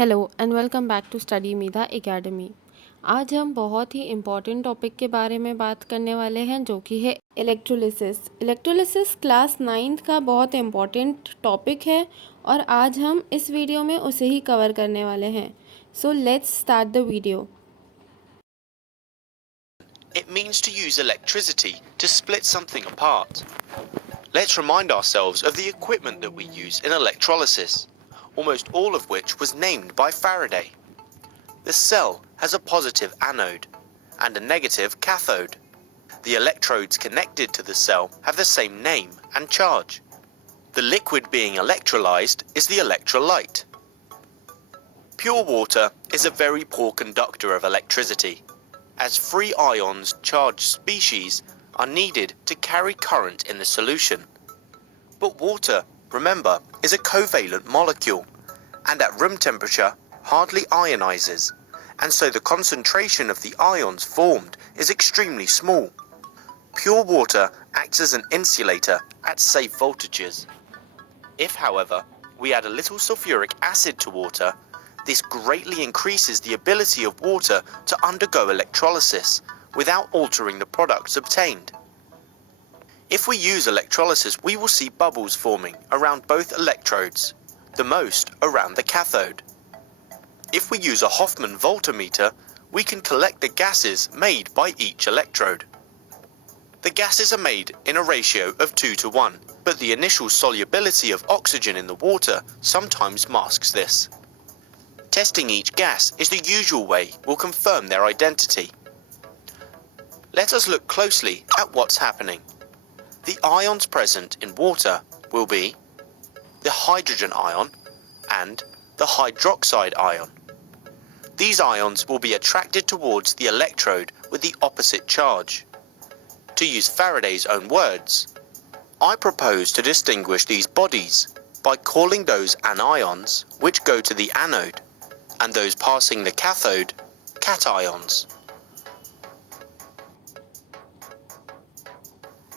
Hello and welcome back to study Meedha academy. आज हम बहुत ही इम्पॉर्टेंट टॉपिक के बारे में बात करने वाले हैं जो कि है इलेक्ट्रोलिसिस। इलेक्ट्रोलिसिस क्लास 9th का बहुत इम्पॉर्टेंट टॉपिक है और आज हम इस वीडियो में उसे ही कवर करने वाले हैं। So let's start the video. It means to use electricity to split something apart. Let's remind ourselves of the equipment that we use in electrolysis, almost all of which was named by Faraday. The cell has a positive anode and a negative cathode. The electrodes connected to the cell have the same name and charge. The liquid being electrolyzed is the electrolyte. Pure water is a very poor conductor of electricity, as free ions charged species are needed to carry current in the solution. But water, remember, is a covalent molecule and at room temperature hardly ionizes, and so the concentration of the ions formed is extremely small. Pure water acts as an insulator at safe voltages. If, however, we add a little sulfuric acid to water, this greatly increases the ability of water to undergo electrolysis without altering the products obtained. If we use electrolysis, we will see bubbles forming around both electrodes, the most around the cathode. If we use a Hofmann voltmeter, we can collect the gases made by each electrode. The gases are made in a ratio of 2 to 1, but the initial solubility of oxygen in the water sometimes masks this. Testing each gas is the usual way we'll confirm their identity. Let us look closely at what's happening. The ions present in water will be the hydrogen ion and the hydroxide ion. These ions will be attracted towards the electrode with the opposite charge. To use Faraday's own words, I propose to distinguish these bodies by calling those anions which go to the anode and those passing the cathode cations.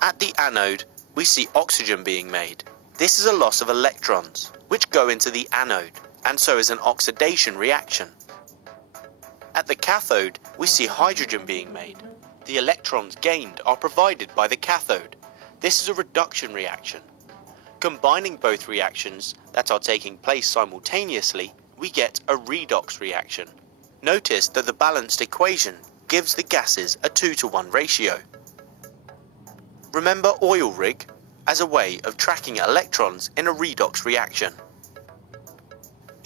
At the anode, we see oxygen being made. This is a loss of electrons, which go into the anode, and so is an oxidation reaction. At the cathode, we see hydrogen being made. The electrons gained are provided by the cathode. This is a reduction reaction. Combining both reactions that are taking place simultaneously, we get a redox reaction. Notice that the balanced equation gives the gases a 2 to 1 ratio. Remember oil rig as a way of tracking electrons in a redox reaction.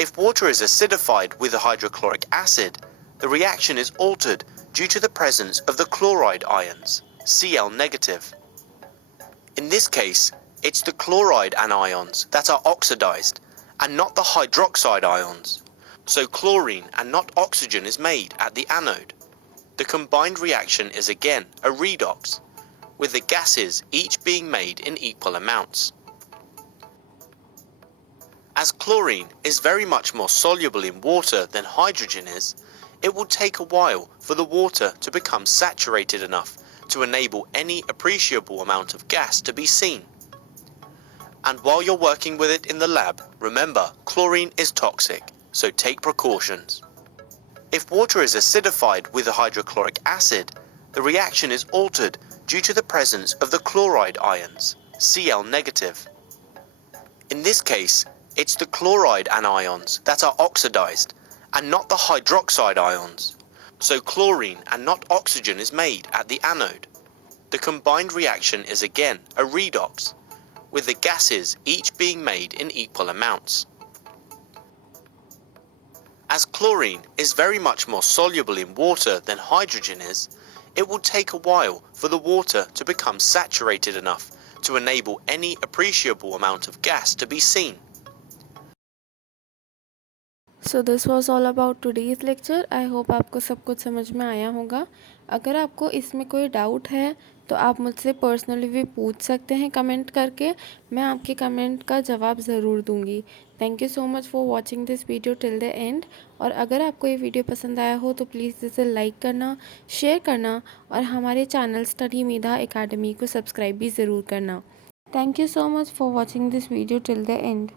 If water is acidified with a hydrochloric acid, the reaction is altered due to the presence of the chloride ions, Cl negative. In this case, it's the chloride anions that are oxidized and not the hydroxide ions. So chlorine and not oxygen is made at the anode. The combined reaction is again a redox, with the gases each being made in equal amounts. As chlorine is very much more soluble in water than hydrogen is, it will take a while for the water to become saturated enough to enable any appreciable amount of gas to be seen. And while you're working with it in the lab, remember chlorine is toxic, so take precautions. If water is acidified with a hydrochloric acid, the reaction is altered due to the presence of the chloride ions, Cl negative. In this case, it's the chloride anions that are oxidized and not the hydroxide ions. So chlorine and not oxygen is made at the anode. The combined reaction is again a redox, with the gases each being made in equal amounts. As chlorine is very much more soluble in water than hydrogen is, it will take a while for the water to become saturated enough to enable any appreciable amount of gas to be seen. So this was all about today's lecture. I hope आपको सब कुछ समझ में आया होगा। अगर आपको इसमें कोई डाउट है तो आप मुझसे पर्सनली भी पूछ सकते हैं कमेंट करके। मैं आपके कमेंट का जवाब ज़रूर दूंगी। Thank you so much for watching this video till the end. और अगर आपको ये वीडियो पसंद आया हो तो प्लीज़ इसे लाइक करना, शेयर करना और हमारे चैनल स्टडी मीधा एकेडमी को सब्सक्राइब भी ज़रूर करना। Thank you so much for watching this video till the end.